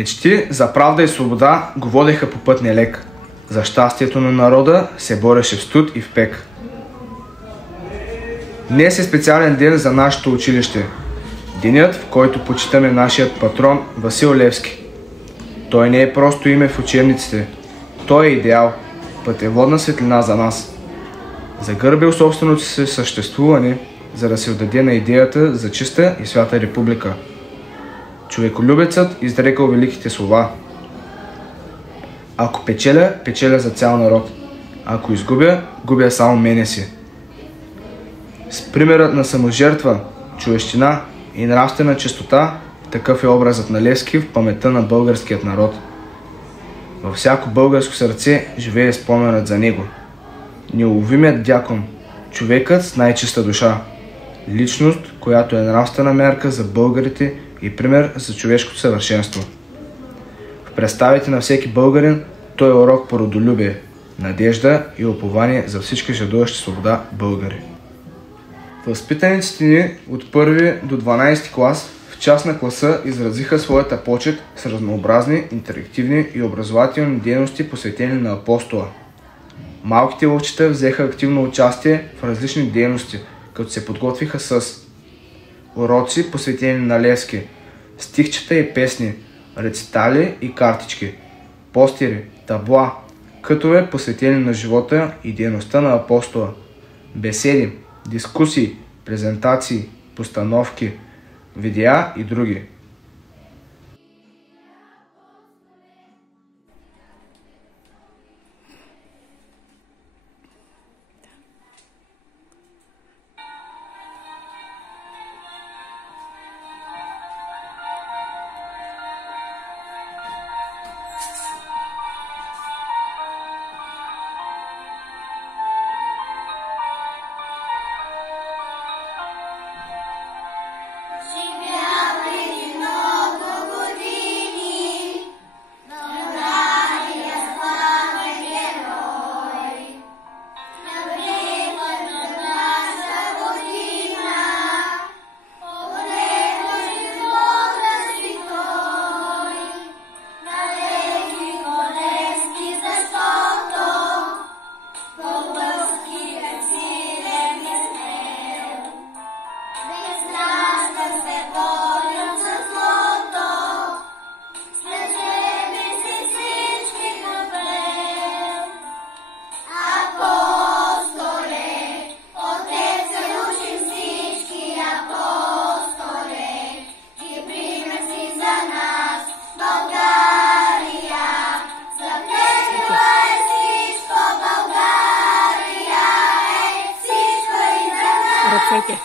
Мечти за правда и свобода го водеха по пътния лек. За щастието на народа се бореше в студ и в пек. Днес е специален ден за нашето училище. Денят, в който почитаме нашият патрон Васил Левски. Той не е просто име в учебниците. Той е идеал, пътеводна светлина за нас. Загърбил собственото си съществуване, за да се отдаде на идеята за чиста и свята република. Човеколюбецът изрекал великите слова: ако печеля, печеля за цял народ. Ако изгубя, губя само мене си. С примерът на саможертва, човещина и нравствена чистота, такъв е образът на Левски в паметта на българският народ. Във всяко българско сърце живее споменът за него. Неуловимият дякон, човекът с най-чиста душа. Личност, която е нравствена мярка за българите и пример за човешкото съвършенство. В представите на всеки българин той е урок по родолюбие, надежда и упование за всички жадуващи свобода българи. Възпитаниците ни от 1 до 12 клас в част на класа изразиха своята почет с разнообразни, интерактивни и образователни дейности, посветени на апостола. Малките лъвчета взеха активно участие в различни дейности, като се подготвиха с уроци, посветени на Левски, стихчета и песни, рецитали и картички, постери, табла, кътове, посветени на живота и дейността на апостола, беседи, дискусии, презентации, постановки, видеа и други. Ръцете.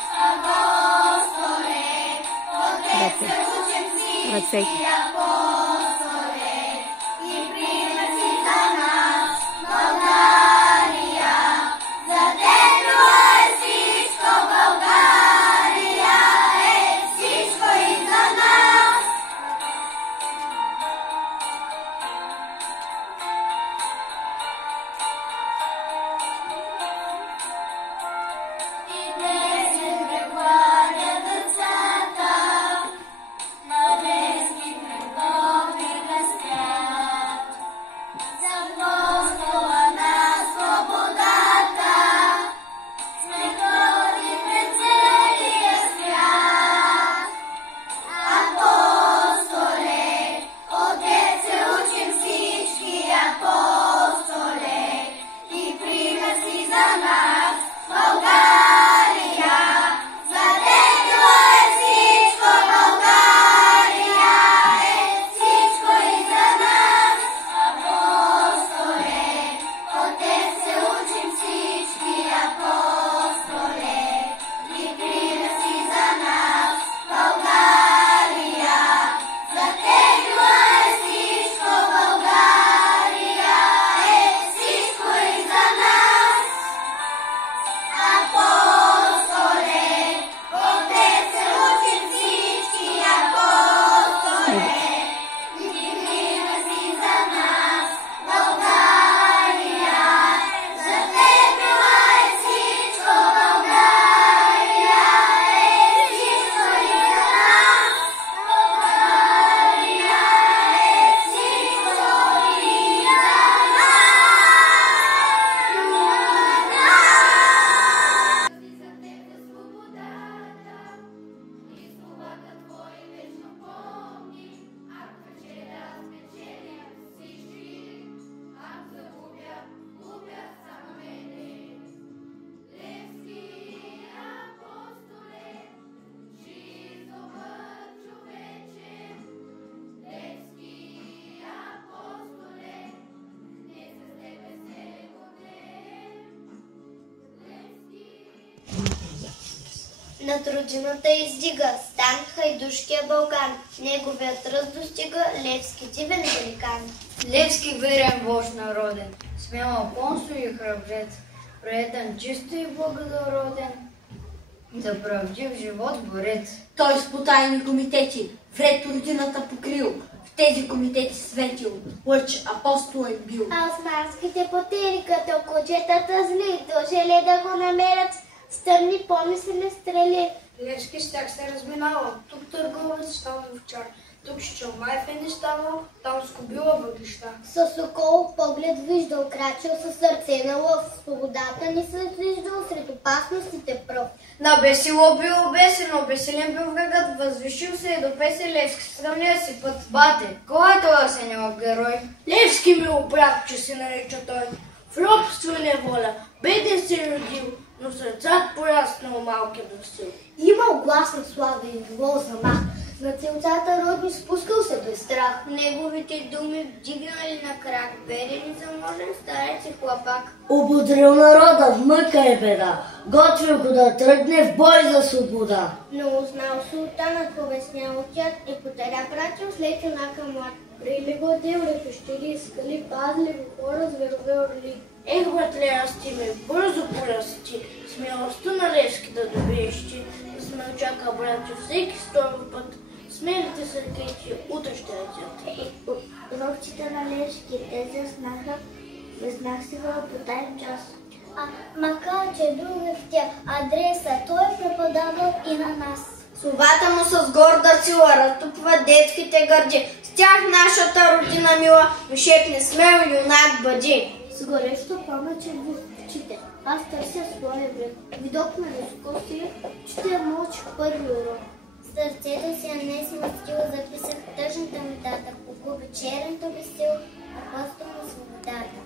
Над родината издига стан хайдушкия Балкан. Неговият ръст достига Левски дивен великан. Левски верен вожд народен, смел консул и храбрец, предан чисто и благороден, за правдив живот борец. Той с потайни комитети вред родината покрил, в тези комитети светил, лъч апостолен бил. А османските потери, като кучетата зли, дожели да го намерят, с тъмни помисли стрели. Левски с тях се разминава, тук търговец става овчар, тук щелмай фене ставал, там скубила въглища. С окол поглед виждал, крачил със сърце на лъв, свободата ни се виждал сред опасностите пръв. На бесило бил обесен, обесилен бил врагът, възвишил се и до песен Левски, сравня си път. Бате, кой е това сеньор герой? Левски ми обрак, че се нарича той, в робство и неволя, беден се родил, но сърцат пораснал малкият сил. Имал гласна слава и воло замах, на целцата родни спускал се без страх. Неговите думи вдигнали на крак, верен и заможен старец и хлапак. Ободрил народа в мъка и беда, готвил го да тръгне в бой за свобода. Но узнал султанът, повеснял отят и потаря пратил след юнака млад. Брили гладил, репещили, скали, пазли го хора, зверове орли. Ех, братле, стиме, бързо порасти, смелостта на Левски да добиеш ти, да сме очака, братче, всеки втори път. Смелите са ръкети, утре ще летят. Ровците на Левски, те заснаха, беззнах си по тайм час. Макар че друга в тя адреса, той преподавал и на нас. Словата му с горда сила разтупва детските гърди. С тях нашата родина мила, ми шепне смел юнак бъди. С горещо пламъче в очите, аз търся своя бред. Видок на дискусия, ще мълчих първи урок. Сърцето си не смъстил, записах тъжната ми дата, погуби черното безсил, апостол на свободата.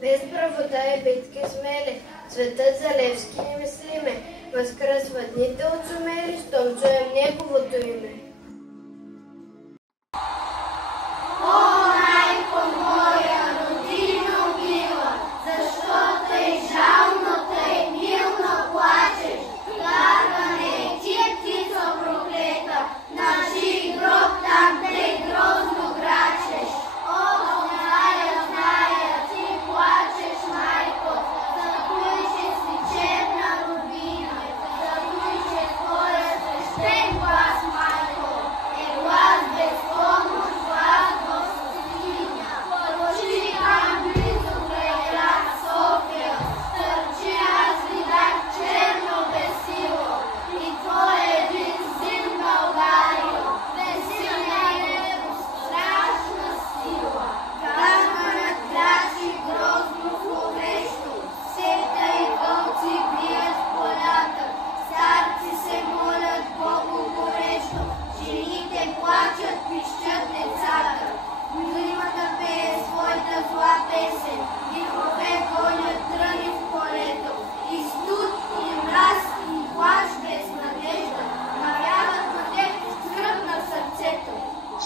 Без правота и битки смели, светът за Левски не мислиме, възкръсва дните от сумели, щом чуем неговото име.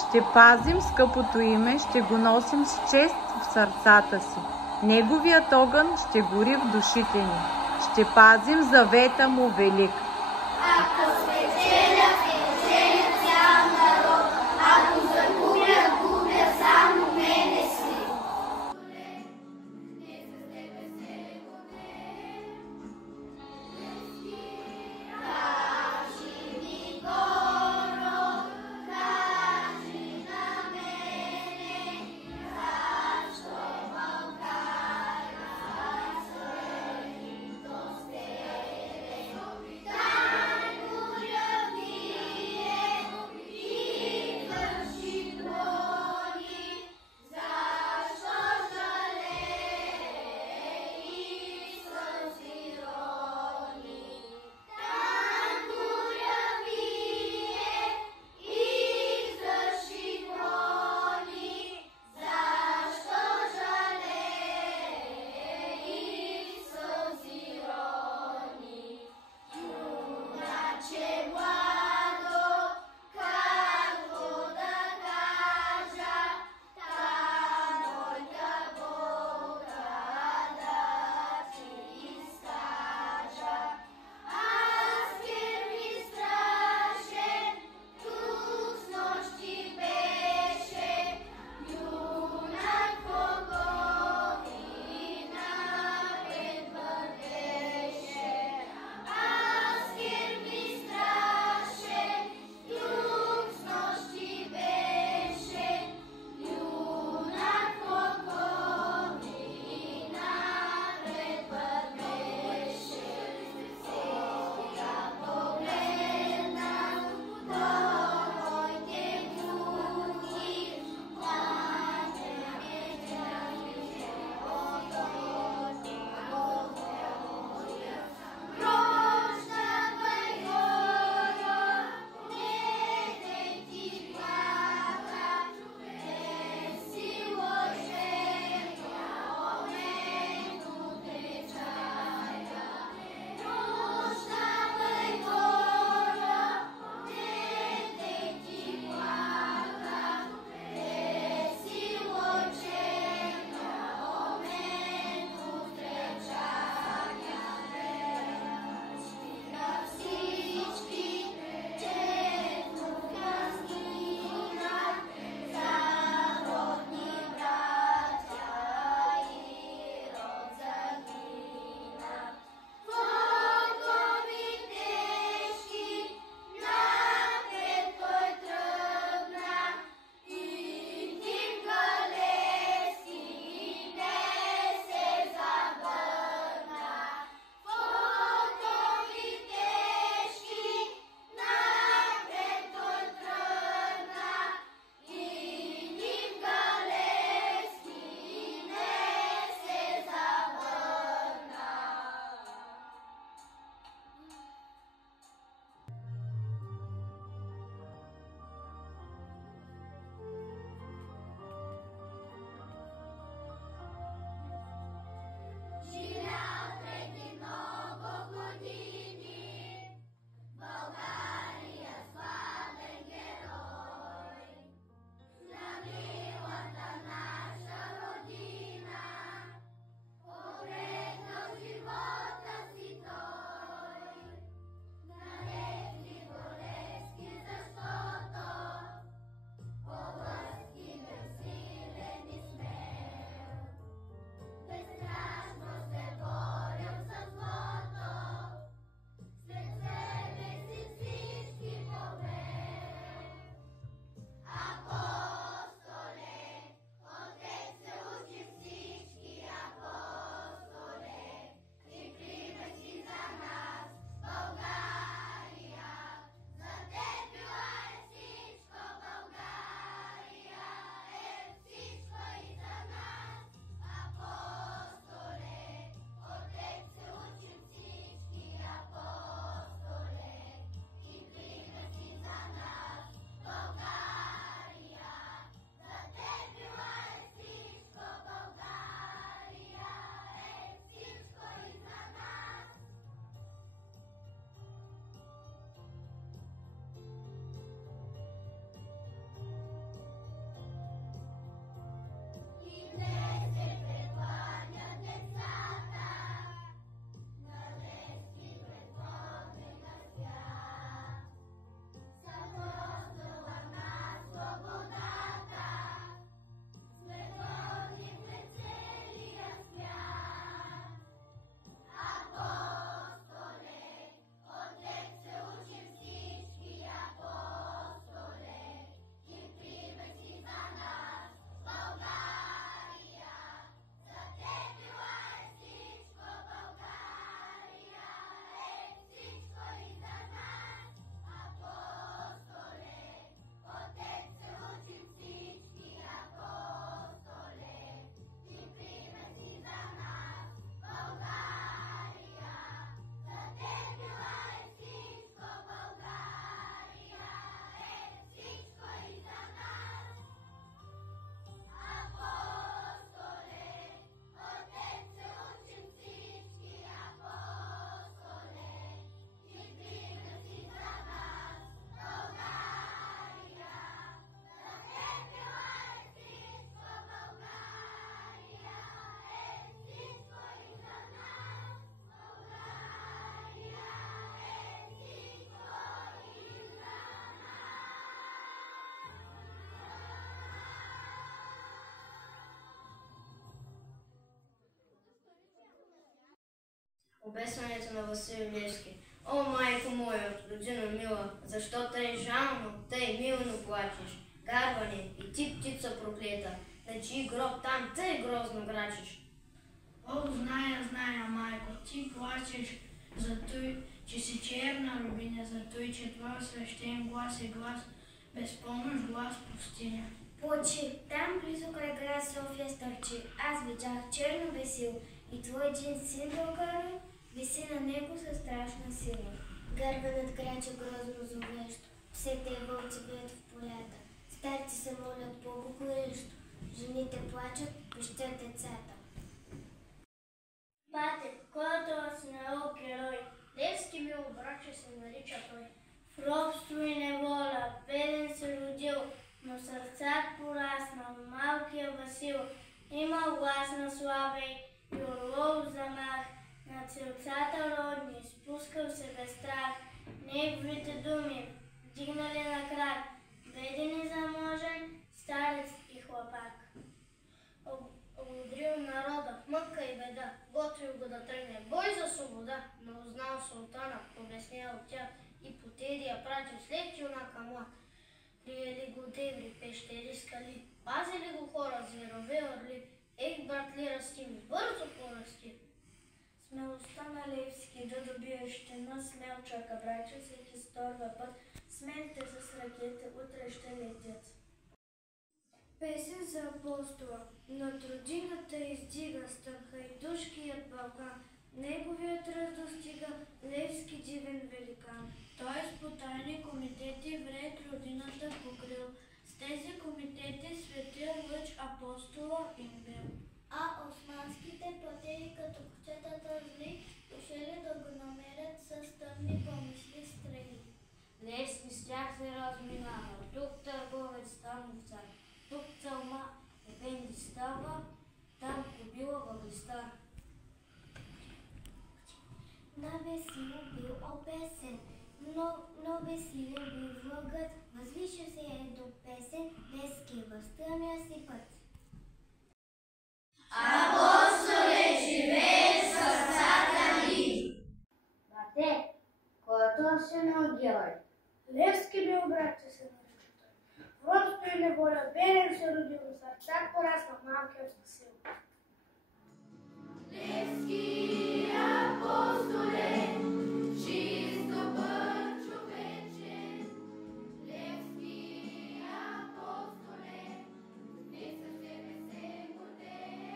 Ще пазим скъпото име, ще го носим с чест в сърцата си. Неговият огън ще гори в душите ни. Ще пазим завета му велик. Да Обесването на Васил Левски. О, майко моя, родино мила, защо тъй жално, тъй милно плачеш? Гарване, и ти, птица проклета, на чий гроб там тъй грозно грачиш? О, зная, майко, ти плачеш за той, че си черна рубиня, за той, че твой свещен глас е глас, безпомощ глас пустиня. Плачи, там близо край град София стърчи, аз видях черно весил и твой един син българин виси на него със страшна сила. Гърбанът краче грозно зловещо, псете и вълци бият в полята, старци се молят Богу горещо, жените плачат, пищят децата. Бате, който си народ герой, Левски мил браче се нарича той. В робство и неволя, беден се родил, но сърцат пораснал малкия Васил. Има глас на славей и орлов замах, над сърцата родни, спускал се без страх. Неговите думи вдигнали на крак, беден и заможен, старец и хлапак. Ободрил народа, мъка и беда, готвил го да тръгне бой за свобода, но узнал султана, обяснял тя и по тедия пратил след юнака млад. Криели го дебри, пещери, скали, пазили го хора, зверове, орли, ех, братли, расти ми, бързо порасти. Смелостта на Левски да добие щена, смел чака брача, всеки сторва път, смелите с ракети, утре ще летят. Песен за апостола. Над родината издига стъмхайдушкият Балкан. Неговият ръст достига Левски дивен великан. Той с потайни комитети вред родината покрил. С тези комитети светия лъч апостола им бил. А османските платели като кучетата зли, дошели да го намерят с тъмни помисли стрели. Левски с тях се разминава, тук търговец, там овцар. Тук цълма епенди става, там кобила въглиста. На Весило бил обесен, но Весило бил влъгът, възвиша се е до песен, Левски възстъмя си път. Апостоле, живее в сърцата ни! Бате, който се нагелай. Левски бил братче се нарича той. В робство и неволя, беден се родил, сърцат порасна малкият Васил. Левски апостоле, чисто път човече. Левски апостоле, не със себе се гордее.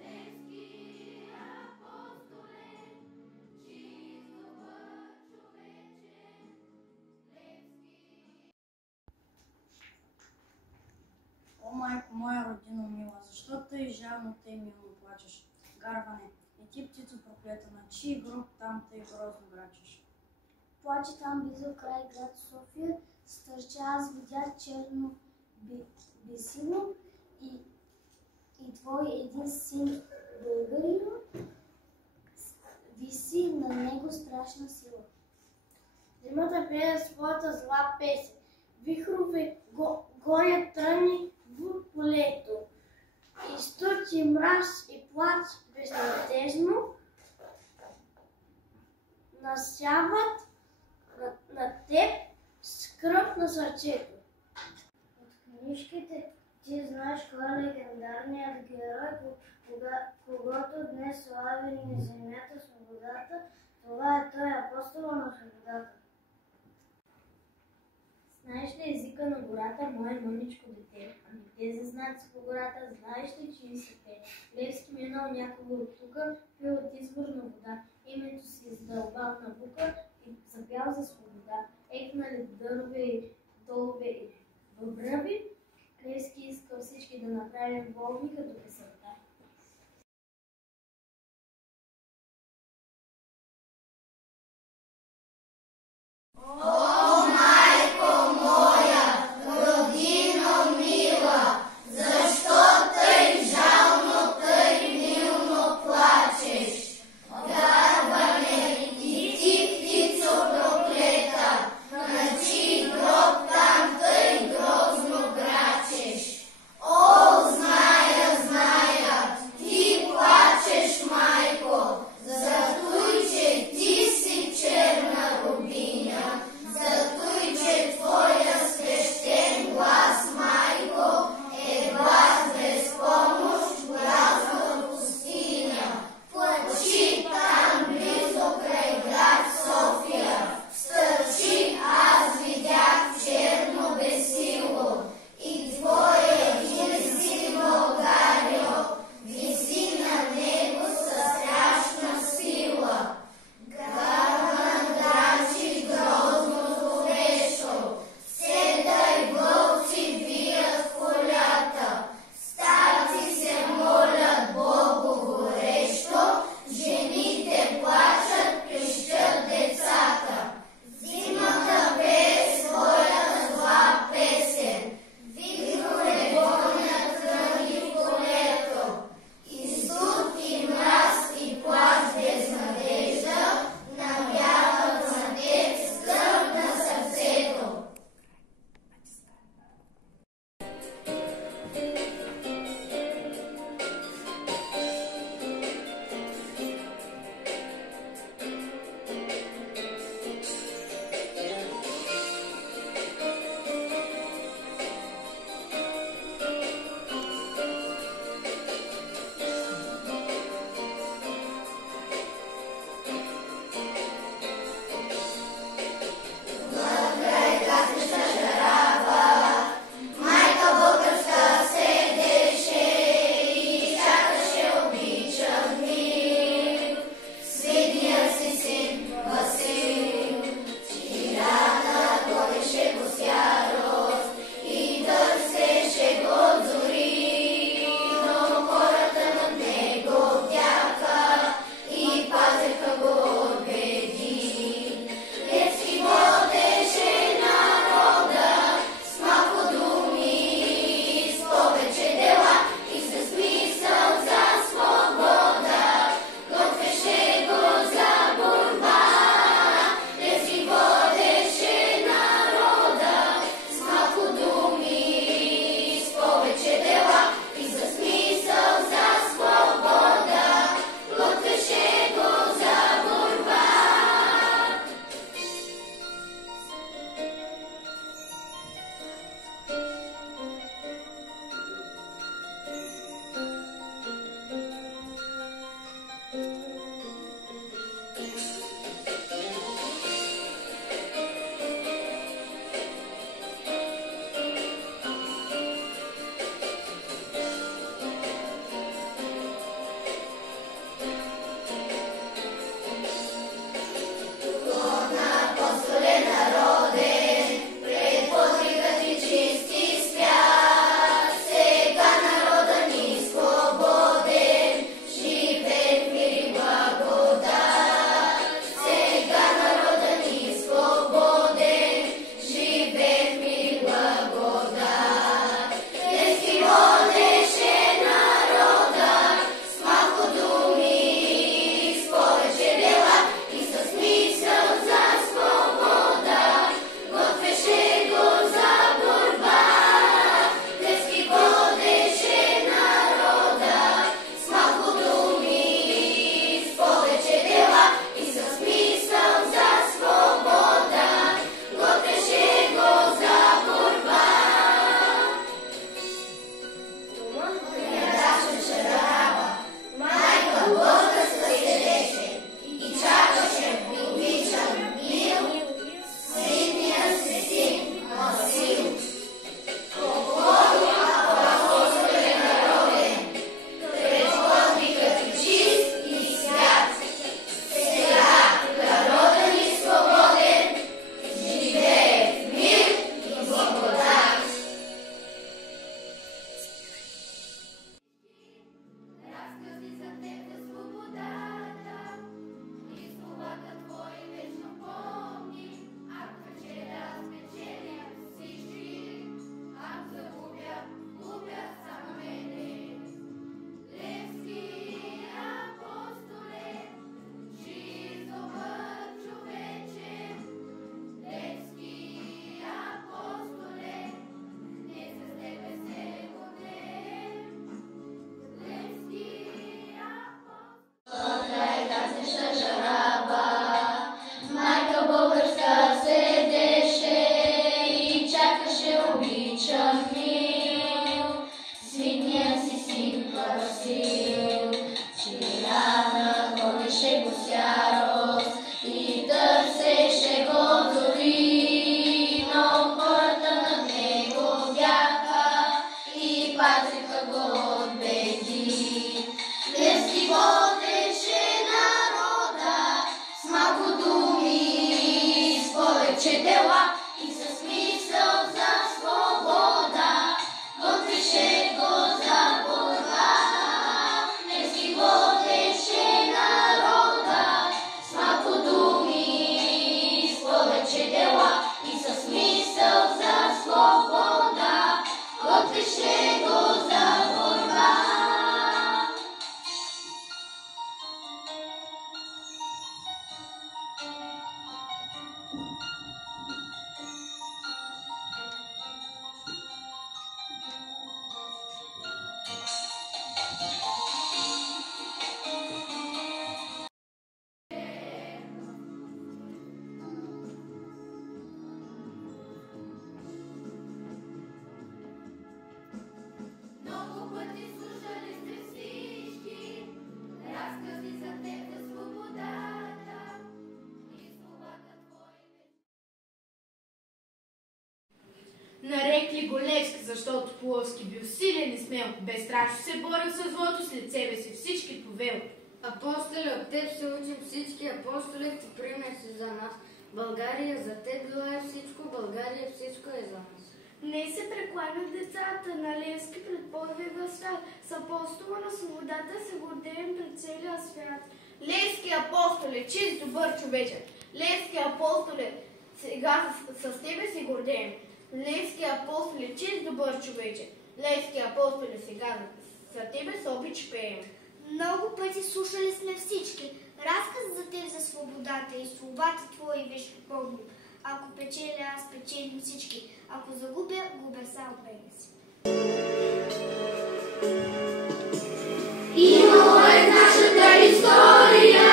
Левски апостоле, чисто път човече. О, майко моя, родино мила, защо тъй жално, тъй мило плачеш? Гарване, и ти, птицо проклета, на чий гроб там тъй грозно грачеш? Плаче там близо край град София, стърча, аз видях черно бесило и твой един син българино виси на него страшна сила. Зимата пее своята зла песен. Вихрове гонят тръни в полето. И студ и мраз и плач безнадежно насяват на теб с кръв на сърцето. От книжките ти знаеш кой е легендарният герой, когато днес слави ни земята, свободата. Това е той, апостола на свободата. Знаеш ли езика на гората, мое мъничко дете? Ами тези знаци по гората, знаеш ли чии са те? Левски минал някого от тука, пил от изворна вода, името си издълбал на бука и запял за свобода. Екнали дърове и долове и въбръви, Левски искал всички да направим волни като песента. О, майко моя, родино мила, защо тъй жално, тъй милно плачеш? Гарване, и ти, птицо проклета, на чий гроб там тъй грозно грачеш? О, зная, ти плачеш, майко, от беди. Левски водеше народа с малко думи, с повече дела и с мисъл за свобода. Готвеше го за борба. Левски водеше народа с малко думи, с повече дела и с мисъл за свобода. Готвеше го за борба. Много пъти слушали сте всички разкази за теб, за свободата и словата твои. Нарекли го Левски, защото Пловски бил силен и смел, безстрашно се борил със злото, след себе си всички повел. Апостоле, от теб се учим всички, апостоле, ти пример си за нас. България за теб била е всичко, България всичко е за нас. Не се прекланят децата на Левски пред подвига свят. С апостола на свободата се гордеем пред целия свят. Левски апостоле, чист добър човече. Левски апостоле, сега с тебе се гордеем. Левски апостоле, чист добър човече. Левски апостоле, сега за тебе с обич пеем. Много пъти слушали сме всички разказ за теб, за свободата и словата твои виж помним. Ако печеля аз, печелим всички. Ако загубя, губя само себе си. Имало е нашата история,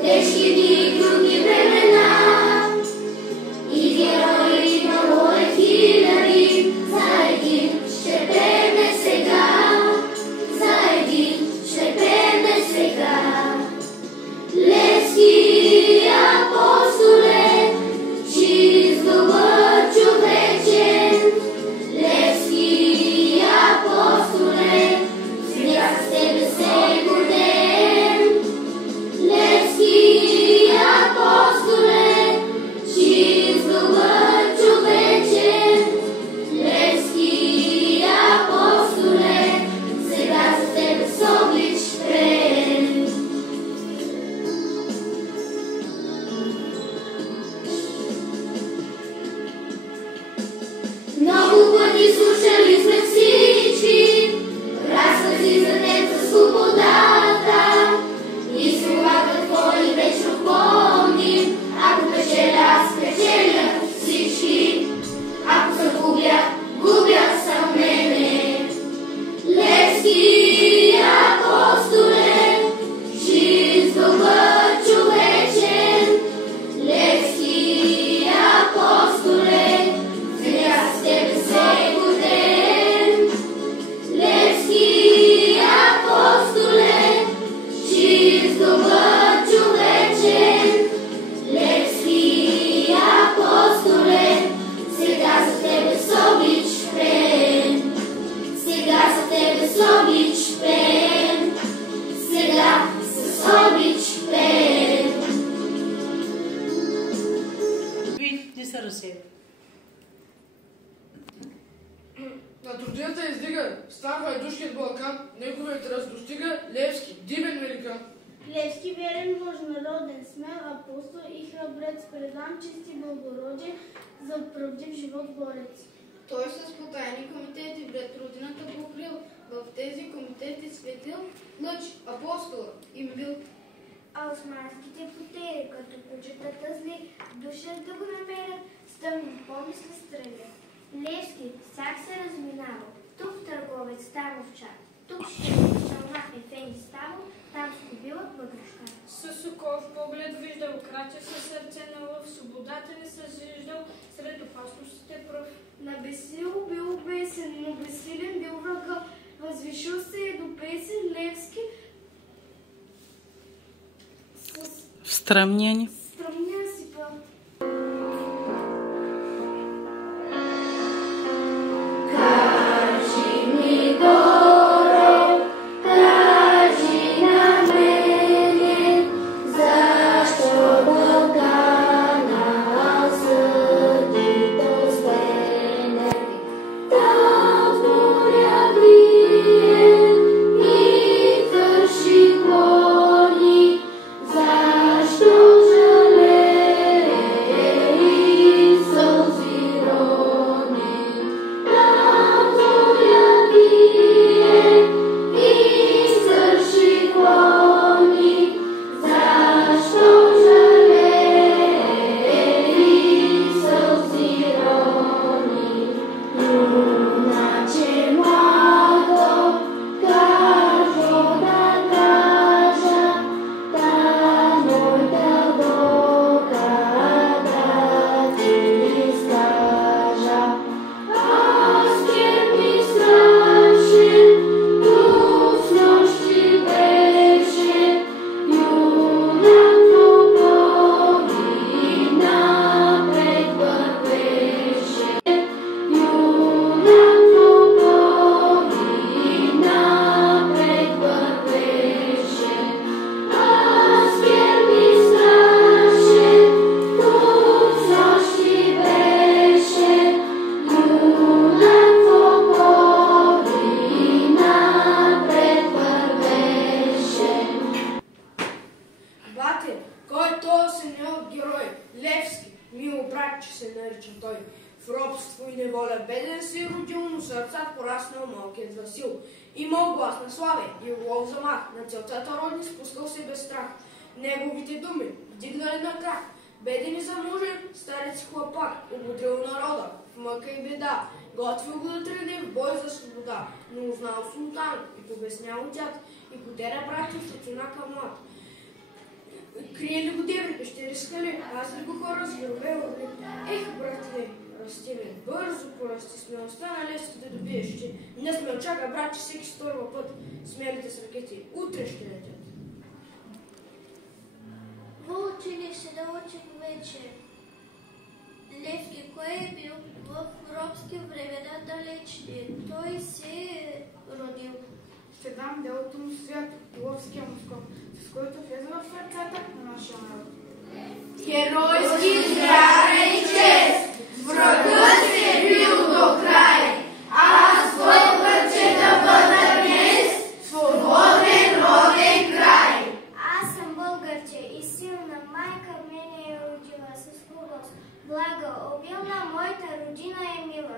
тежки дни и трудни времена. И герои имало е хиляди, за един ще пеем сега. За един ще пеем сега. Левски апостоле, чист добър човече. Левски апостоле, сега с тебе се гордеем. Левски апостоле, чист добър човече. Левски апостоле, сега за тебе с обич пеем. Много пъти слушали сме всички разкази за теб, за свободата и словата твои вечно помним. Ако печеля аз, печеля всички. Ако загубя, губя само мене. Левски апостоле, чист добър човече. Левски апостоле, сега с тебе се гордеем. Левски апостоле, чист добър човече. Левски апостоле, сега за тебе с обич пеем. Сега за тебе с обич пеем. Сега с обич пеем. Ти се разсея. Над родината издига, стан хайдушкият Балкан, неговият раз достига, Левски, дивен великан. Левски верен мъж, народен, смел апостол и храбрец, предан чист и благороден, за правдив живот борец. Той с потайни комитети пред родината го укрил. В тези комитети светил лъч апостол им бил. А османските потери, като кучетата зли, душат да го намерят, с тъмни помисли стрелят. Левски всяк се разминава, тук търговец станал в чат, тук шална ефени ставал, там скубила въгръща. С оков поглед виждал, краче със сърце на лъв, свободата не съжиждал, сред опасностите пръв. На бесил бил бесен, но безсилен бил врага, възвишил се е до песен Левски В стръмния ни. стръмния си път. Кажи ми родил, но сърцат пораснал малкият Васил. Имал глас на славе и лов замах, на целцата родни спускал се без страх. Неговите думи вдигнали на крак, беден и замужен, старец хлапак, ободрил народа в мъка и беда, готвил го да тръгне в бой за свобода, но узнал султан и побеснял дяд, и потеря братя в светлина към млад. Криели го девни пещери скали, аз ли го хора зверове лъвли. Ех, братле, расти ме, бързо порасти, смелостта на лески да добиеш, че не смел чака, брат, че всеки сторва път, смелите с ракети, утре ще летят. В училище да учим вече. Левски, кой е бил в робски времена далечни? Той се е родил. Ще дам делото му свято, ловския му скоп, с който влезе в сърцата на нашия народ. Геройски здраве и чест, врагът се бил до край, аз българче да бъда днес, свободен роден край. Аз съм българче и силна майка мене е родила с хубост. Блага, обилна, моята родина е мила.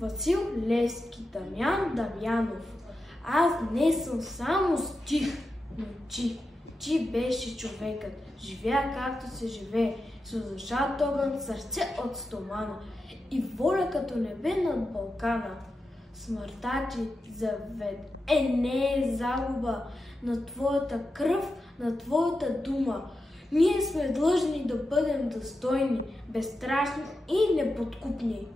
Васил Левски, Дамян Дамянов. Аз не съм само стих, но ти беше човекът. Живя както се живее, с зашат огън, сърце от стомана и воля като небе над Балкана. Смъртта ти завет не е загуба на твоята кръв, на твоята дума. Ние сме длъжни да бъдем достойни, безстрашни и неподкупни.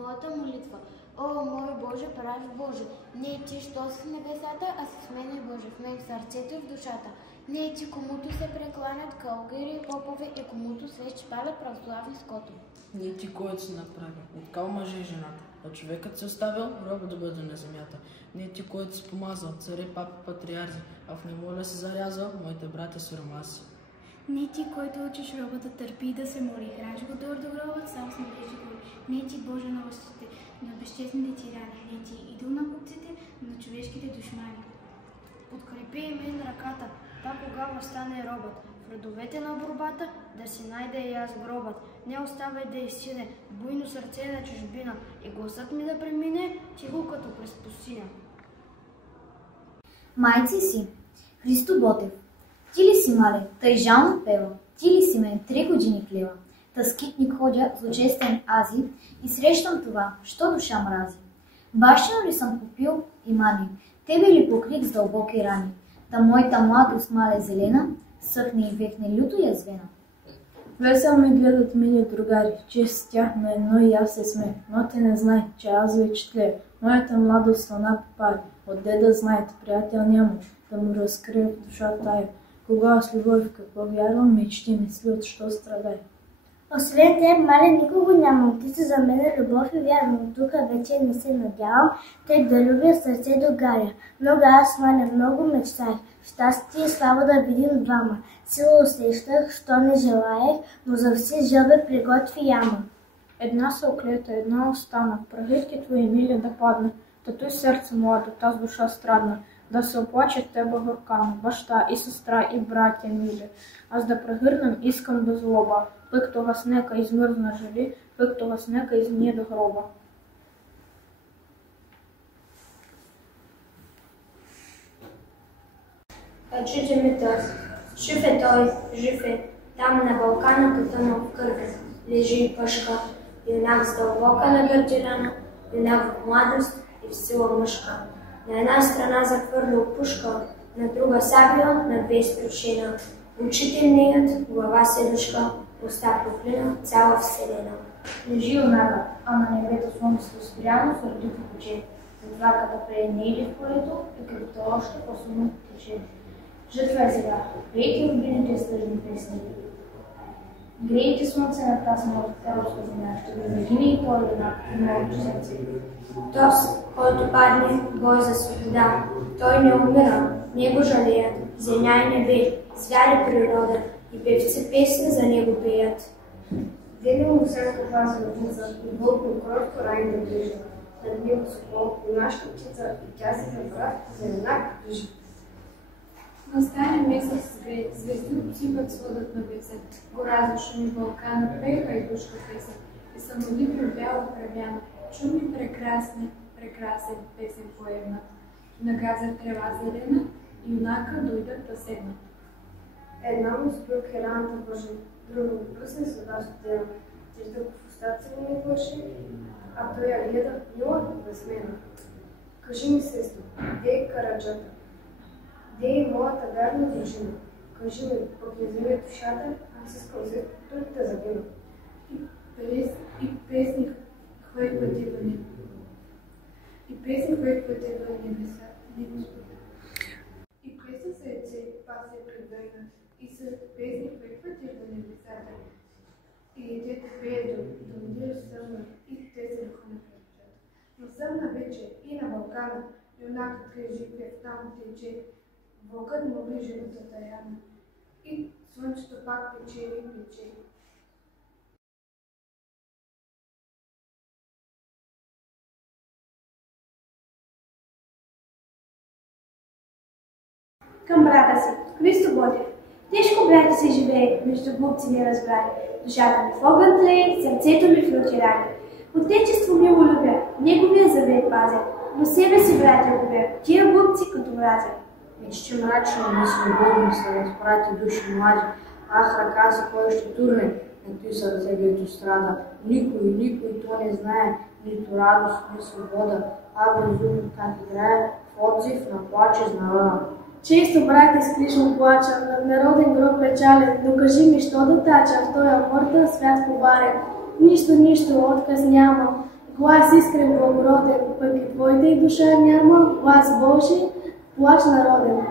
Моята молитва. О, мой Боже, прави Боже, не ти, що си в небесата, а с мене, Боже, в мен в сърцето и в душата. Не ти, комуто се прекланят кългари и попове и комуто свещи палят православни ското. Не ти, който се направи, откал мъже и жената, а човекът се оставил роба да бъде на земята. Не ти, който си помазал царе, папа, патриарзи, а в неволя си зарязал моите братя сиромаси. Не ти, който учиш роба да търпи и да се моли, храниш го да гробът, сам с надежди гори. Не ти, Боже, на устите, на безчестните тирани, не ти, идол на купците, на човешките душмани. Подкрепи мен ръката, пак кога стане робът. В редовете на борбата да си найде и аз гробът. Не оставай да изсине буйно сърце на чужбина и гласът ми да премине тихо като през пустиня. Майци си, Христо Ботев, ти ли си мале, тъй жално пева, ти ли си мен 3 години клева, та скитник ходя злочестен Ази и срещам това, що душа мрази. Бащино ли съм попил и мани, тебе ли покрих с дълбоки рани, та моята младост мале зелена, съхне и вехне люто язвена. Весел ме гледат мили другари, че с тях на едно и аз се сме, но те не знае, че аз вече тлея. Моята младост слана попари, отде да знаете, приятел няма, да му разкрия в душа тая. Кога с любов в какво вярвам, мечти мисли, от що страдая. Освен теб, мале, никого нямам. Ти си за мен любов и вяра, но тук вече не се надявам. Теб да любя, сърце до гаря. Много аз, мале, много мечтах. Щастие и слава да видим двама. Сила усещах, що не желаех, но за все жълбе приготви яма. Една се оклета, една остана, прахитки твои мили да падна, тато и сърце младо, таз душа страдна, да се оплаче тебе горкана, баща и сестра и братя мили. Аз да прегърнем искам без злоба, пък това снека измързна жали, пък това снека измие до гроба. Чуйте ми търс. Жив е той, жив е. Там на Балкана потънал в кърве. Лежи и пъшка. Юнак с дълбока нагърдирана, юнак в младост и в сила мъжка. На една страна захвърлил пушка, на друга сабля, на 2 изпрушена. Учителният, глава седушка, уста проклина, цяла вселена. Лежи юнака, а на небето слънцето спрямо сърдито пече. Влаката прееднели в полето и като още по-силно тече. Жътва е сега, пейте рубините стъжни песни. Грейте слънце на тази младотеровска земя, ще го загине и той юнак и моето сърце. Тос, който падне, бой за свобода. Той не умира, не го жалеят, земя и небе, звяри природа и певци песни за него пеят. Дели му всяка фаза родница и вълко кротко рай да ближа. Над него сокол, юнашка птица и тя си забрат за юнак ближа. Настане месец грей, звезди отсипат сводът на бесен, гора зашуми Балкана, пеха и душка песен, и самолибно бяла кравяна, чуми прекрасен песен поемна. Нагаза трева зелена, и юнака дойдат да седнат. Една му спилка раната вържи, друга му пръсне с вода студена, тежда в устата му не върши, а той я гледа мила и безсмена. Кажи ми, сестро, де е Караджата? Де е моята вярна дружина? Кажи ми, пък не вземе душата, аз искам тук да загина. И песни хвърквате в небеса. И песни са еце, пасе пред война. И с песни хвърквате в небесата. И идете пее до мир сълна, и те се духа на кръвчата. Но сълна вече и на Балкана, юнакът крежи в там тече. Вълкът му ближи до таяна. И слънчето пак пече и пече. Към брата си, Христо Ботев. Тежко, брата си, живее, между глупци не разбрали. Душата ми в огън тлее, сърцето ми в лъчи рани. Отечество мило любя, неговия завет пазя, но себе си братя любя, тия глупци като мразя. Мечти мрачни, не свободни са разпрати души млади, ах, ръка за кой ще турне на той сърце, дето страда. Никой то не знае, нито радост, ни свобода, а безумно как играе в отзив на плаче с народа. Често, брате, скришно плача, над народен гроб печален, но кажи ми, що да тача в тоя мъртъв свят побарен. Нищо, отказ няма, глас искрен благороден, пък и твоята и душа няма, глас Божи, плач народен.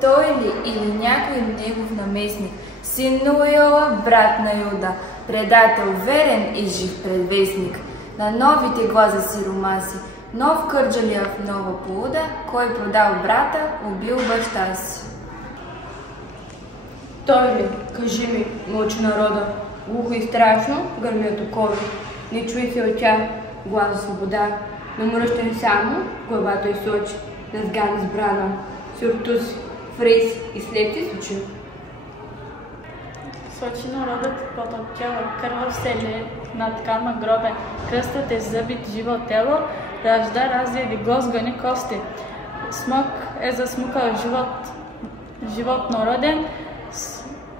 Той ли или някой негов наместник, син на Уйола, брат на Юда, предател верен и жив предвестник, на новите глаза сиромаси, нов кърджалия в нова полуда, кой продал брата, убил баща си. Той ли, кажи ми, мълчи народа, глухо и страшно гърмят окови, не чуй се от тях глас за свобода, намръщен само главата и сочи, назган избрана, сюртуз, фрейс и слепти с очи. Сочи народът потоптява, кървав се лее, над кама гробен, кръстът е забит живо тело, ражда разяви глас гони кости. Смок е засмукал живот народен,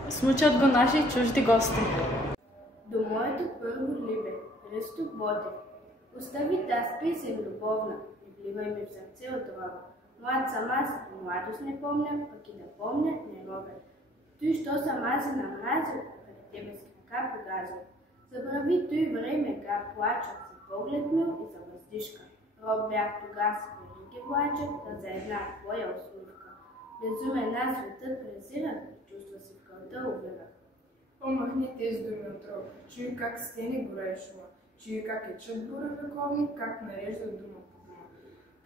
смучат го наши чужди гости. До моето първо любе, Христо Ботев, остави таз песен любовна и вливай ми в сърце отрова. Млад съм аз, младост не помня, пък и да помня не мога. Той, що съм аз и намразил, пред тебе с крака погазил. Забрави той време, как плача, за поглед мил и за въздишка. Роб бях тогас, велики плача, да за една твоя усмивка. Безумен аз светът презира, чувства си в кълта увира. Омахни тези думи от роб, чуй как стени горещува, чуй как ечат бура вековни, как нареждат дума по дума.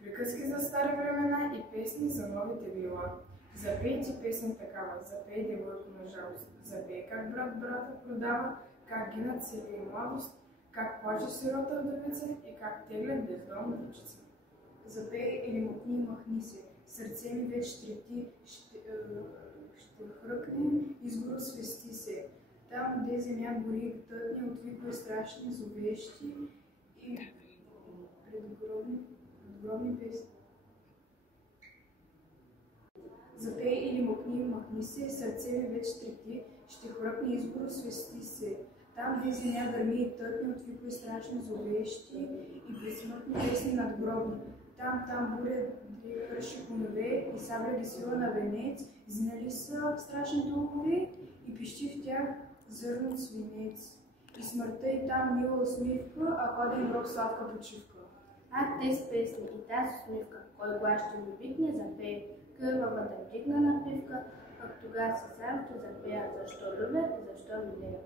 Приказки за стари времена и песни за новите била. Запей ти песен такава, запей девойко на жалост, запей как брат брата продава, как гинат себе и младост, как плаче сирота вдовица и как теглят бездомна дечица. Запей или махни, махни се, сърце ми вече трети, ще хръкне, изгоро свести се. Там, где земя гори, тътни отвиква страшни, зловещи и предгробни песни. Запей или махни се, сърце ми вече трети, ще хръкне, изгоро свести се. Там, где земя гърми и тътни отвиква страшни, зловещи и безсмъртни песни надгробни. Там буря хърши конове и сабля ги сила на венец, изнали са страшни духове и пищи в тях зърнат свинец. И смъртта и там мила усмивка, а хладен гроб сладка почивка. Тези песни и тази усмивка, кой глас ще ми викне запее, кървавата вдигна напивка, пък тогава си сам ще запея, защо любя и защо милея.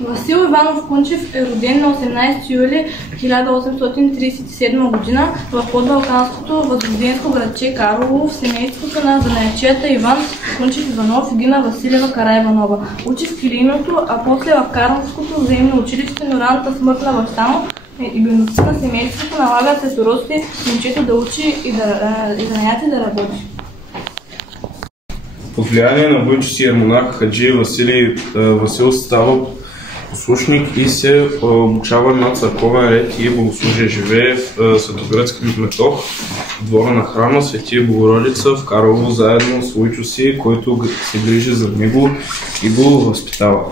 Васил Иванов Кунчев е роден на 18 юли 1837 година в подбалканското възрожденско градче Карлово в семейството на занаятчията Иван Кунчев Иванов и Дина Василева Караиванова. Учи в килийното, а после в Карловското взаимно училище, но раната смърт на баща му и бедността на семейството налагат сестрородството момчето да учи и занятие да работи. Под влияние на войчо си ермонах Хаджи Васил става послушник и се обучава на църковен ред и богослужие. Живее в Светоградски метох, в двора на храма Светия Богородица в Карлово, заедно с войчо си, който се грижи за него и го възпитава.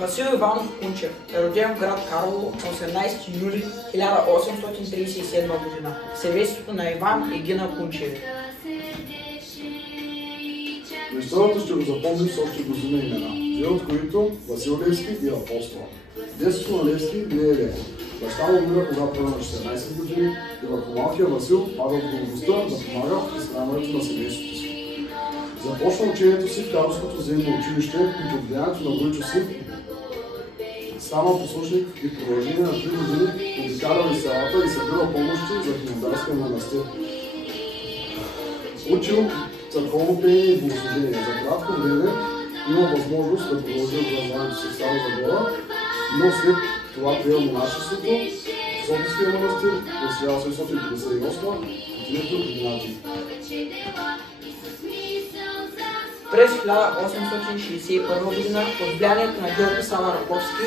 Васил Иванов Кунчев е роден в град Карлово на 18 юли 1837 година в семейството на Иван и Гина Кунчеви. В историята ще го запомним с още мнозина имена, две от които Васил Левски и Апостола. Детството на Левски не е леко. Баща му умира, когато е на 14 години и върху малкия Васил пада отговорността да помага в изхранването на семейството си. Започна учението си в Карловското взаимно училище и под влиянието на войчо си стана послушник и в продължение на 3 години обикалял из селата и събирал помощи за Химодарския манастир. Учил църковно пеене и богослужение. За кратко време има възможност да продължи образованието си в Стара Загора, но след това приел монашеството в Софийския манастир през 1858 отиването в Игнатий. През 1861 година под влиянието на Георги Сава Раковски,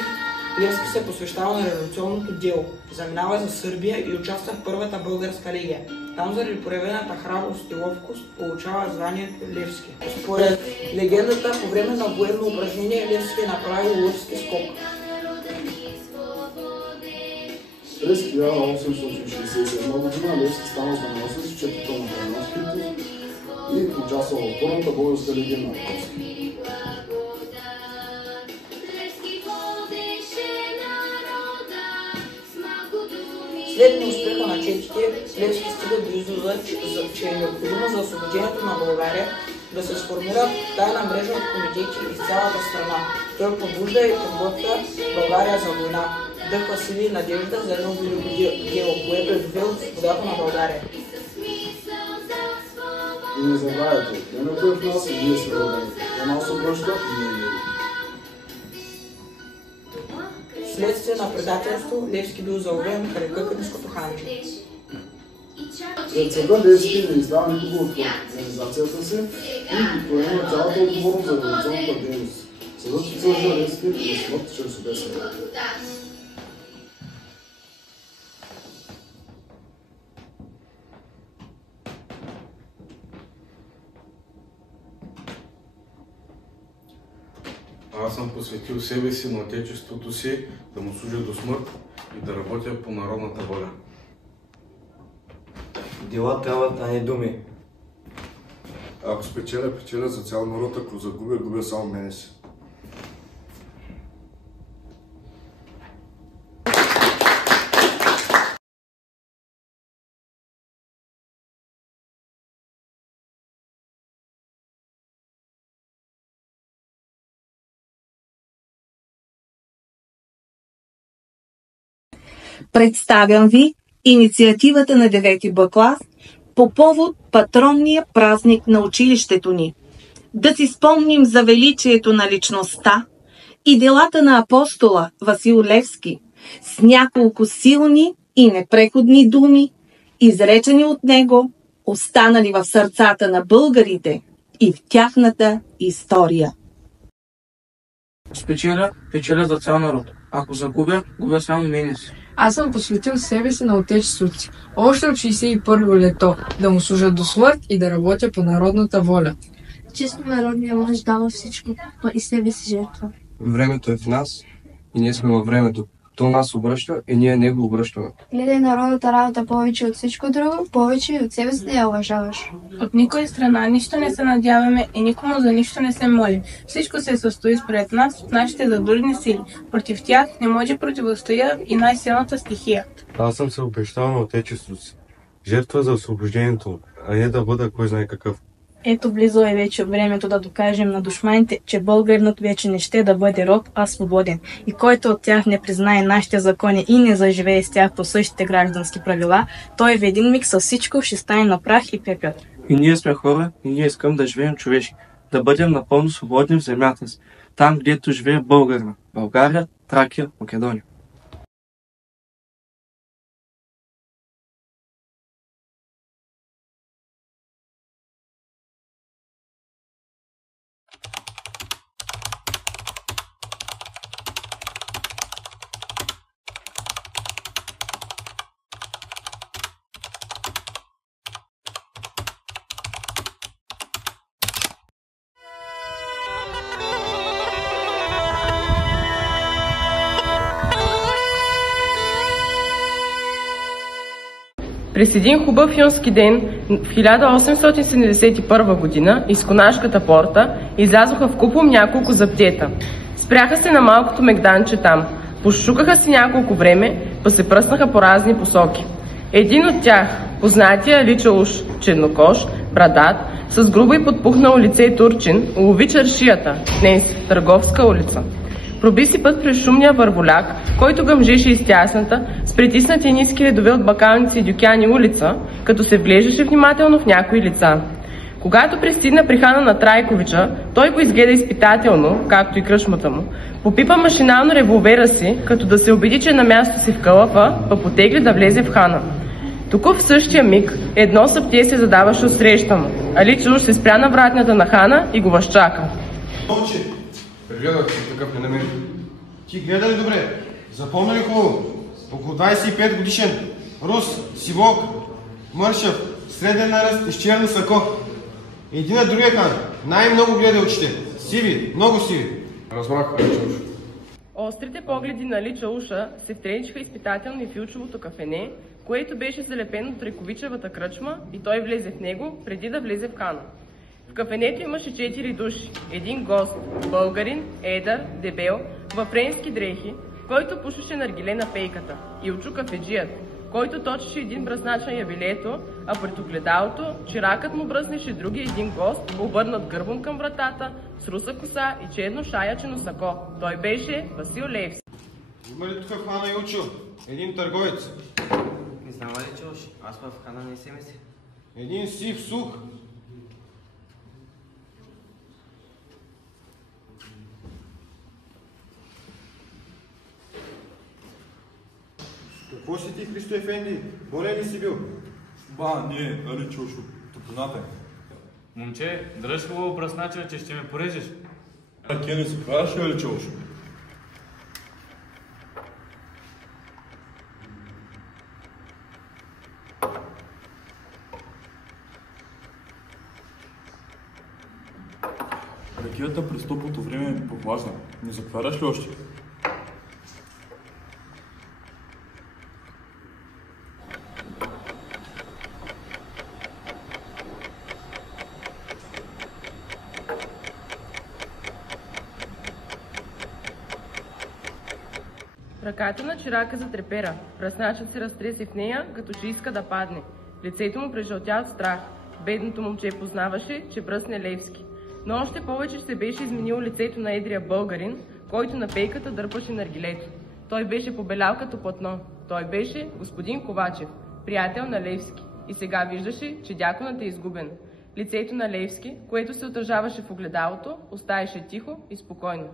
Левски се посвещава на революционното дело, заминава за Сърбия и участва в Първата българска легия. Там заради проявената храброст и ловкост получава званието Левски. Според легендата, по време на военно упражнение Левски е направил лъвски скок. През 1867 година Левски стана знаменосец в четата на Балманските и участвал в Първата българска легия на Раковски. След неуспеха на четите, Левски стига до извода, че е необходимо за освобождението на България да се сформира тайна мрежа от комитети из цялата страна. Той побужда и подготвя България за война, вдъхва сили и надежда за едно велико дело, което е довело до свободата на България. И не забравяйте, времето е в нас и ние сме родени. Една се обръща и ние не. Вследствие на предателство, Левски бил заловен в река Кърнското ханче. Пред съда Левски не издава никого от организацията си и поема цялата отговорност за революционната дейност. Съдът осъжда Левски за смърт чрез обесване. Аз съм посветил себе си на отечеството си, да му служа до смърт и да работя по народната воля. Дела трябват, а не думи. Ако спечеля, печеля за цял народ, ако загубя, губя само мене си. Представям ви инициативата на 9-ти Б клас по повод патронния празник на училището ни. Да си спомним за величието на личността и делата на апостола Васил Левски с няколко силни и непреходни думи, изречени от него, останали в сърцата на българите и в тяхната история. Спечеля, печеля за цял народ. Ако загубя, губя само мене си. Аз съм посветил себе си на отечеството си, още от 61-во лето, да му служа до смърт и да работя по народната воля. Чисто народния мъж дава всичко, па и себе си жертва. Времето е в нас и ние сме във времето. То нас обръща и ние него обръщаме. Гледай народната работа повече от всичко друго, повече и от себе си да я уважаваш. От никоя страна нищо не се надяваме и никому за нищо не се молим. Всичко се състои според нас от нашите задурни сили. Против тях не може противостоя и най-силната стихия. Аз съм се обещал на отечеството си. Жертва за освобождението, а не да бъда кой знае какъв. Ето близо е вече времето да докажем на душманите, че българинът вече не ще да бъде роб, а свободен. И който от тях не признае нашите закони и не заживее с тях по същите граждански правила, той в един миг със всичко ще стане на прах и пепел. И ние сме хора, и ние искам да живеем човешки, да бъдем напълно свободни в земята си, там където живее българина, България, Тракия, Македония. През един хубав юнски ден в 1871 година из Конашката порта излязоха в купом няколко заптета. Спряха се на малкото мегданче там, пошукаха си няколко време, па се пръснаха по разни посоки. Един от тях, познатия личал уж чернокож, брадат, с грубо и подпухнало лице турчин, улови чаршията, днес в Търговска улица. Проби си път през шумния върволяк, който гъмжеше из тясната, с притиснати ниски редове от бакалници и дюкяни улица, като се вглеждаше внимателно в някои лица. Когато пристигна при хана на Трайковича, той го изгледа изпитателно, както и кръчмата му. Попипа машинално револвера си, като да се убеди, че на място си в кълъпа, па потегли да влезе в хана. Тук в същия миг едно съптие се задаваше отсреща му. Али Чауш се спря на вратнята на хана и го възчака. Момче, прегледах се такъв не намери. Ти гледа ли добре? Запомня ли хубаво? Около 25 годишен, рус, сивок, мършав, среден наръст и с черно сако. Един на другия хан, най-много гледа очите. Сиви, много сиви. Разбрах, Али Чауш. Острите погледи на Али Чауша се втренчиха изпитателно в Илчовото кафене, което беше залепено от Рековичевата кръчма и той влезе в него, преди да влезе в хана. В кафенето имаше 4 души. Един гост, българин, едър, дебел, във френски дрехи, който пушеше наргиле на пейката, Илчо кафеджият, който точеше един бръснач на явилето, а пред огледалото чиракът му бръснеше другия един гост, обърнат гърбом към вратата, с руса коса и черно шаячено сако. Той беше Васил Левски. Има ли тук в хана Илчо? Един търговец. Не знам ли, Чауш? Аз в хана не се меся. Един сив сух. Какво си ти, Христо Ефенди? Болен ли си бил? Ба, не, Али Чаушо, тъпоната е. Момче, дръж хубаво бръснача, че ще ме порежеш. А ке не се правиш, Али Чаушо? Ракията през топлото време е по-влажна. Не затваряш ли още? Ръката на чирака затрепера. Бръсначът се разтресе в нея, като че иска да падне. Лицето му прежълтя от страх. Бедното момче познаваше, че бръсне Левски. Но още повече се беше изменило лицето на едрия българин, който на пейката дърпаше наргилето. Той беше побелял като платно. Той беше господин Ковачев, приятел на Левски. И сега виждаше, че дяконът е изгубен. Лицето на Левски, което се отражаваше в огледалото, остаеше тихо и спокойно.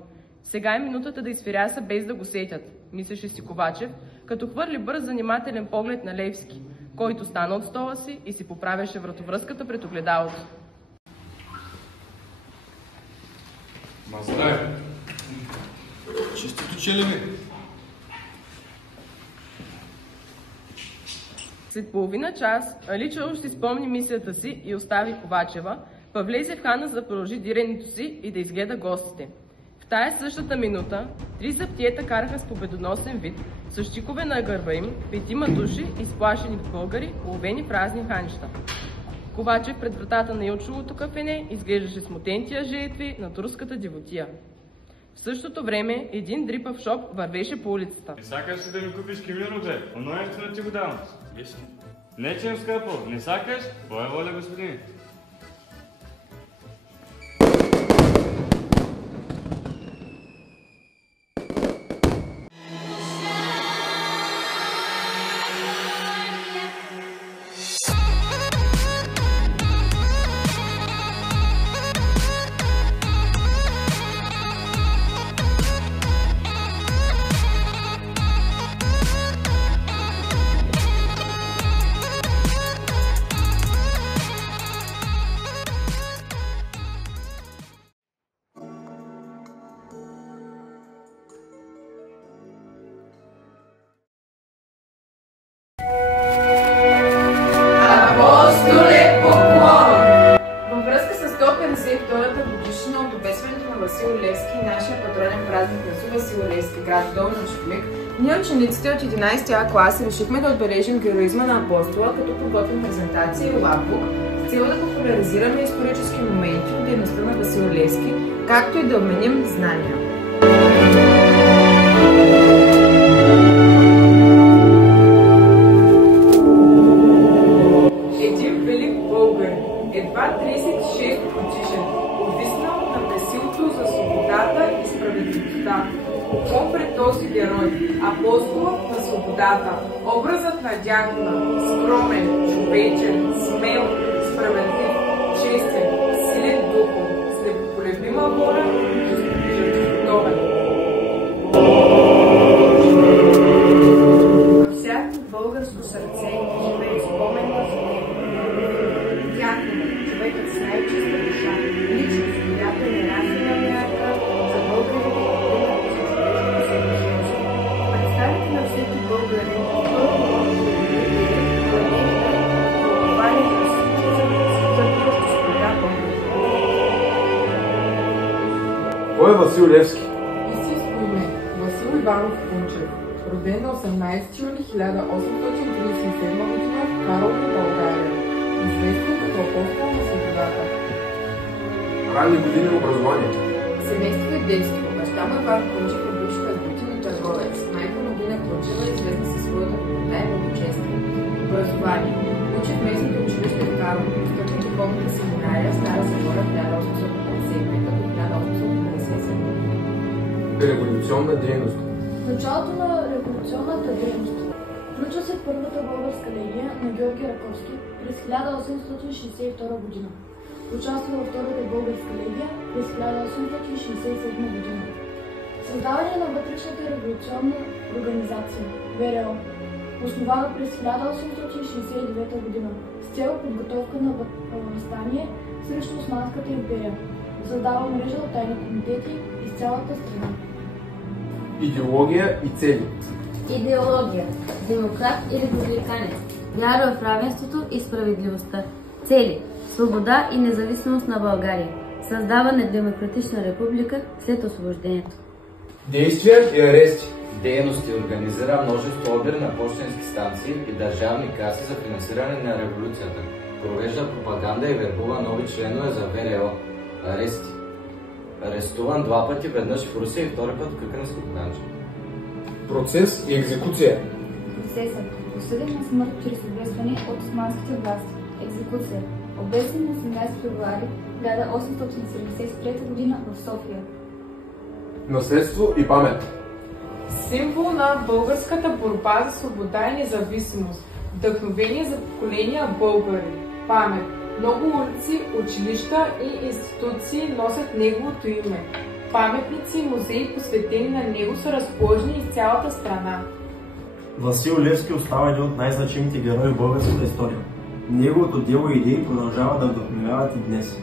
Сега е минутата да изфиряса без да го сетят, мислеше си Ковачев, като хвърли бърз занимателен поглед на Левски, който стана от стола си и си поправяше вратовръзката пред огледалото. Здравей! Честито че ли ми? След половина час Али Чауш си спомни мисията си и остави Ковачева, па влезе в хана за да продължи диренето си и да изгледа гостите. В тая същата минута 3 заптиета караха с победоносен вид, с щикове на гърба им, 5 души, изплашени българи, уловени в разни ханища. Ковачев пред вратата на Илчовото кафене изглеждаше смутен тия жертви на турската дивотия. В същото време един дрипав шоп вървеше по улицата. Не сакаш ли да ми купиш кимиро, бе? Оно ефтино ти го давам. Не че им скъпо. Не сакаш? Твоя воля, господин. Ние, учениците от 11 клас, решихме да отбележим героизма на апостола, като подготвим презентация и лапбук, с цел да популяризираме исторически моменти от дейността на Васил Левски, както и да обменим знания. Един велик българ, едва 36 годишен, увиснал на бесилото за свободата и справедливостта. Какво пред този герой? Апостолът на свободата, образът на дякона, скромен, човечен, смел, справедлив, честен, силен духом, с непоколебима воля и жертвотворен. Във всяко българско сърце живее Васил Левски. Истинско име Васил Иванов Кунчев. Роден на 18 юли 1837 г. в Карлово, България. Известен като апостол на свободата. Ранни години образование. Семейство и детство. Баща му Иван Кунчев е бивш работен и търговец. Майка му Гина Кунчева е известна със своята простота и благочестие. Образование. Учи в местното училище в Карлово, като духовната семинария в Стара Загора в 1855 до 1857. Революционна дейност. Началото на революционната дейност. Включва се в първата българска легия на Георги Раковски през 1862 година. Участва във втората българска легия през 1867 година. Създаване на вътрешната революционна организация ВРО, основана през 1869 година с цел подготовка на въстание срещу Османската империя. Създава мрежа от тайни комитети из цялата страна. Идеология и цели. Идеология. Демократ и републиканец. Вяра в равенството и справедливостта. Цели. Свобода и независимост на България. Създаване на демократична република след освобождението. Действия и арести. Дейности. Организира множество обир на пощенски станции и държавни каси за финансиране на революцията. Провежда пропаганда и вербува нови членове за ВРО. Арести. Арестуван 2 пъти, веднъж в Русия и 2 път в Къкънското ганче. Процес и екзекуция. Процесът. Осъден на смърт чрез обесване от османските власти. Екзекуция. Обесен на 18 февруари 1873 г. в София. Наследство и памет. Символ на българската борба за свобода и независимост. Вдъхновение за поколения българи. Памет. Много улици, училища и институции носят неговото име. Паметници и музеи, посветени на него, са разположени из цялата страна. Васил Левски остава един от най-значимите герои в българската история. Неговото дело и идеи продължават да вдъхновяват и днес.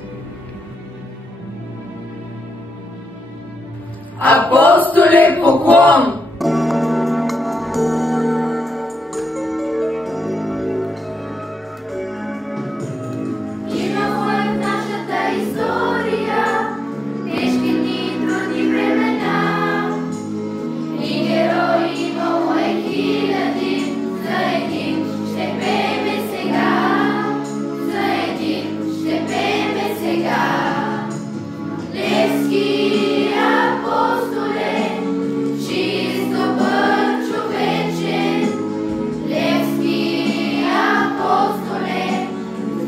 Апостоле, поклон! Имало е в нашата история тежки дни и трудни времена. И герои имало е хиляди, за един ще пееме сега. За един ще пееме сега. Левски апостоле, чист добър човечен. Левски апостоле,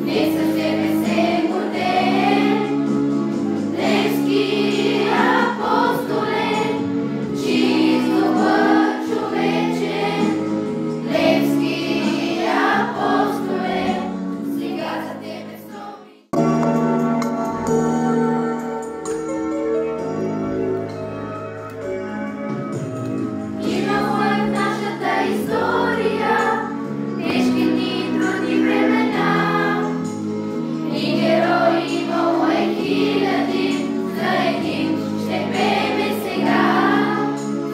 не със себе се гордеем. Левски апостоле, чист добър човечен. Левски апостоле, сега за тебе стои. Имало е в нашата история тежки дни и трудни времена. И герои имало е хиляди, за един ще пееме сега.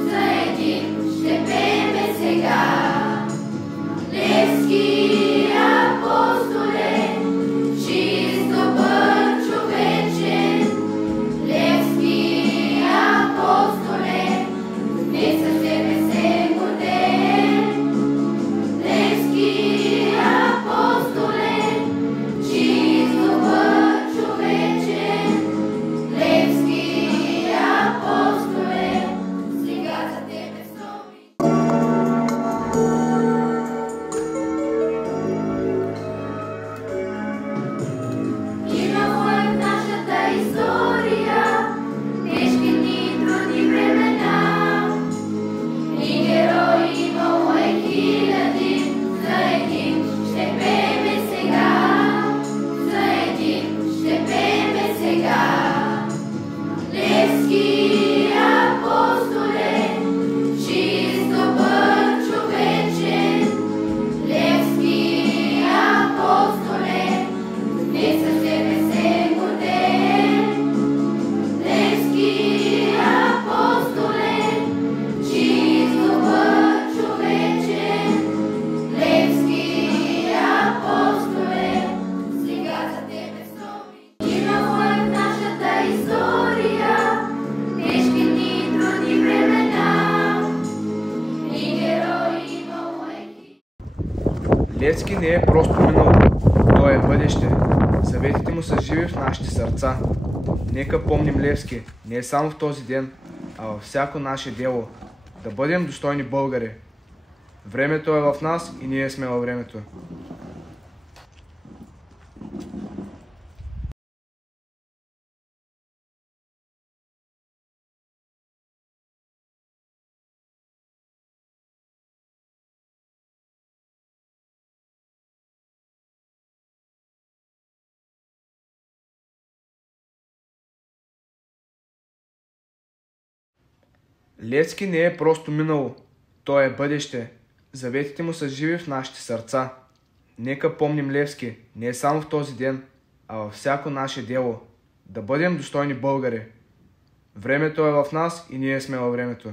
За един ще пееме сега. Левски апостоле, чист добър човечен. Левски апостоле, не със себе се гордеем. Левски апостоле, чист добър човечен. Левски апостоле, сега за тебе стои. Левски не е просто минало, той е бъдеще. Заветите му са живи в нашите сърца. Нека помним Левски не само в този ден, а във всяко наше дело. Да бъдем достойни българи. Времето е в нас и ние сме във времето. Левски не е просто минало, той е бъдеще. Заветите му са живи в нашите сърца. Нека помним Левски не само в този ден, а във всяко наше дело. Да бъдем достойни българи. Времето е в нас и ние сме във времето.